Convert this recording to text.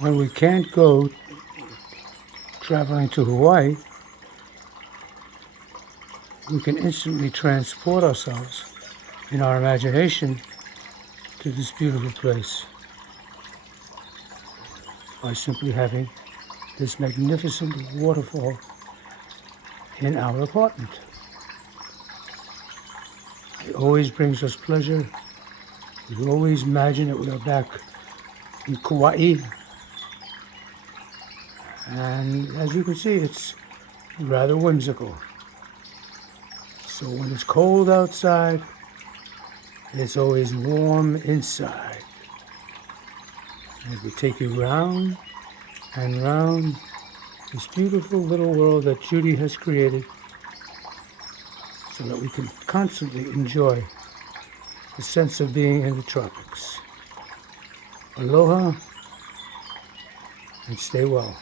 when we can't go traveling to Hawaii, we can instantly transport ourselves in our imagination to this beautiful place by simply having this magnificent waterfall in our apartment. It always brings us pleasure. We always imagine that we are back in Kauai. And as you can see, it's rather whimsical. So when it's cold outside, it's always warm inside. As we take you round and round this beautiful little world that Judy has created so that we can constantly enjoy the sense of being in the tropics. Aloha and stay well.